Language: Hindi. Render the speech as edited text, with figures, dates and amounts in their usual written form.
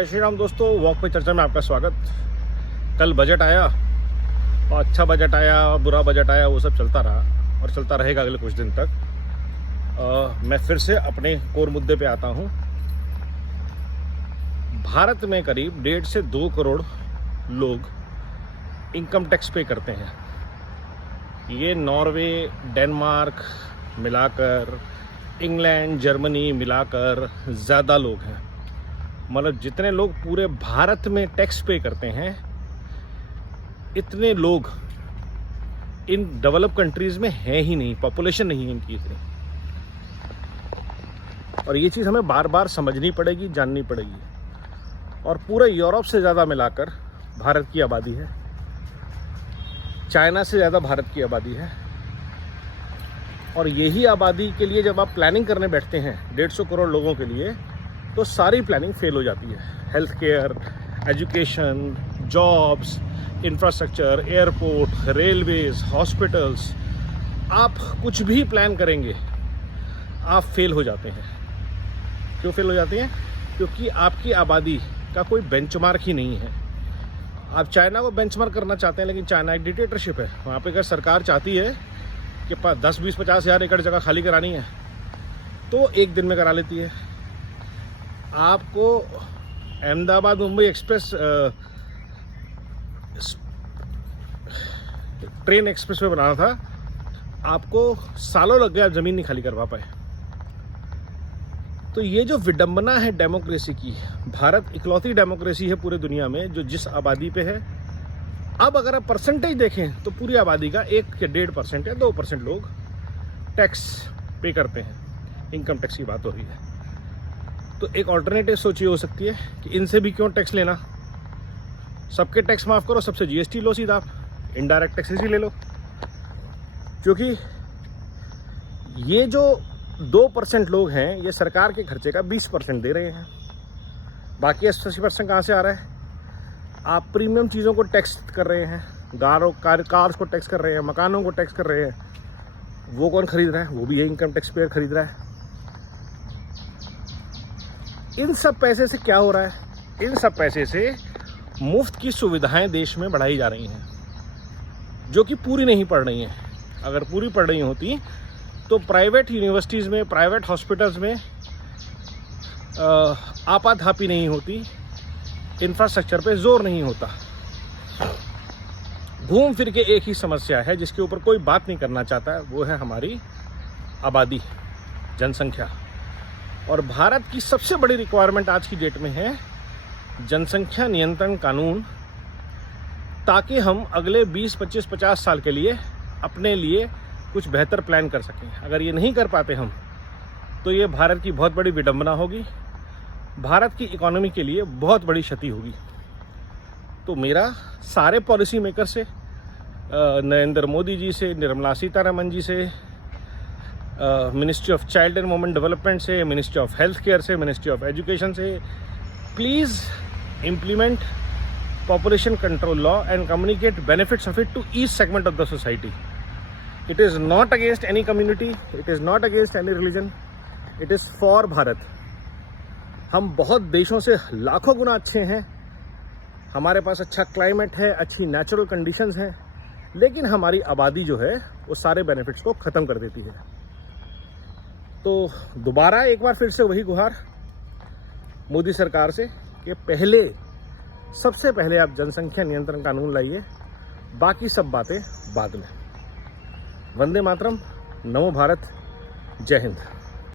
जय श्री राम दोस्तों, वॉक पे चर्चा में आपका स्वागत। कल बजट आया और अच्छा बजट आया, बुरा बजट आया, वो सब चलता रहा और चलता रहेगा अगले कुछ दिन तक। मैं फिर से अपने कोर मुद्दे पे आता हूँ। भारत में करीब 1.5 से 2 करोड़ लोग इनकम टैक्स पे करते हैं। ये नॉर्वे, डेनमार्क मिलाकर, इंग्लैंड, जर्मनी मिलाकर ज़्यादा लोग हैं। मतलब जितने लोग पूरे भारत में टैक्स पे करते हैं, इतने लोग इन डेवलप कंट्रीज़ में है ही नहीं, पॉपुलेशन नहीं है इनकी इतनी। और ये चीज़ हमें बार बार समझनी पड़ेगी, जाननी पड़ेगी। और पूरे यूरोप से ज़्यादा मिलाकर भारत की आबादी है, चाइना से ज़्यादा भारत की आबादी है। और यही आबादी के लिए जब आप प्लानिंग करने बैठते हैं 150 करोड़ लोगों के लिए, तो सारी प्लानिंग फेल हो जाती है। Health care, education, jobs, infrastructure, airport, railways, hospitals, आप कुछ भी प्लान करेंगे आप फेल हो जाते हैं। क्यों फेल हो जाते हैं? क्योंकि आपकी आबादी का कोई बेंचमार्क ही नहीं है। आप चाइना को बेंचमार्क करना चाहते हैं, लेकिन चाइना एक डिक्टेटरशिप है। वहाँ पे अगर सरकार चाहती है कि 10, 20, 50 हज़ार एकड़ जगह खाली करानी है तो एक दिन में करा लेती है। आपको Ahmedabad Mumbai express train expressway बनाना था, आपको सालों लग गया, आप ज़मीन नहीं खाली करवा पाए। तो ये जो विडंबना है डेमोक्रेसी की, भारत इकलौती डेमोक्रेसी है पूरे दुनिया में जो जिस आबादी पे है। अब अगर आप परसेंटेज देखें तो पूरी आबादी का 1 या 1.5% या 2% लोग टैक्स पे करते हैं। इनकम टैक्स की बात हो रही है। तो एक ऑल्टरनेटिव सोच ये हो सकती है कि इनसे भी क्यों टैक्स लेना, सबके टैक्स माफ़ करो, सबसे जीएसटी लो, सीधा आप इनडायरेक्ट टैक्सेस ही ले लो। क्योंकि ये जो 2% लोग हैं, ये सरकार के खर्चे का 20% दे रहे हैं। बाकी 80% कहाँ से आ रहा है? आप प्रीमियम चीज़ों को टैक्स कर रहे हैं, कार्स को टैक्स कर रहे हैं, मकानों को टैक्स कर रहे हैं। वो कौन खरीद रहा है? वो भी ये इनकम टैक्स पेयर खरीद रहा है। इन सब पैसे से क्या हो रहा है? इन सब पैसे से मुफ्त की सुविधाएं देश में बढ़ाई जा रही हैं, जो कि पूरी नहीं पड़ रही हैं। अगर पूरी पड़ रही होती तो प्राइवेट यूनिवर्सिटीज़ में, प्राइवेट हॉस्पिटल्स में आपाधापी नहीं होती, इंफ्रास्ट्रक्चर पे जोर नहीं होता। घूम फिर के एक ही समस्या है जिसके ऊपर कोई बात नहीं करना चाहता है, वो है हमारी आबादी, जनसंख्या। और भारत की सबसे बड़ी रिक्वायरमेंट आज की डेट में है जनसंख्या नियंत्रण कानून, ताकि हम अगले 20, 25, 50 साल के लिए अपने लिए कुछ बेहतर प्लान कर सकें। अगर ये नहीं कर पाते हम, तो ये भारत की बहुत बड़ी विडंबना होगी, भारत की इकोनॉमी के लिए बहुत बड़ी क्षति होगी। तो मेरा सारे पॉलिसी मेकर से, नरेंद्र मोदी जी से, निर्मला सीतारमण जी से, ministry of child and women development से, मिनिस्ट्री ऑफ हेल्थ केयर से, मिनिस्ट्री ऑफ एजुकेशन से, please implement population control law and communicate benefits of it to each segment of the society. It is not against any community, it is not against any religion, it is for Bharat. हम बहुत देशों से लाखों गुना अच्छे हैं, हमारे पास अच्छा क्लाइमेट है, अच्छी नेचुरल कंडीशंस हैं, लेकिन हमारी आबादी जो है वो सारे बेनिफिट्स को ख़त्म कर देती है। तो दोबारा एक बार फिर से वही गुहार मोदी सरकार से कि सबसे पहले आप जनसंख्या नियंत्रण कानून लाइए, बाकी सब बातें बाद में। वंदे मातरम, नमो भारत, जय हिंद।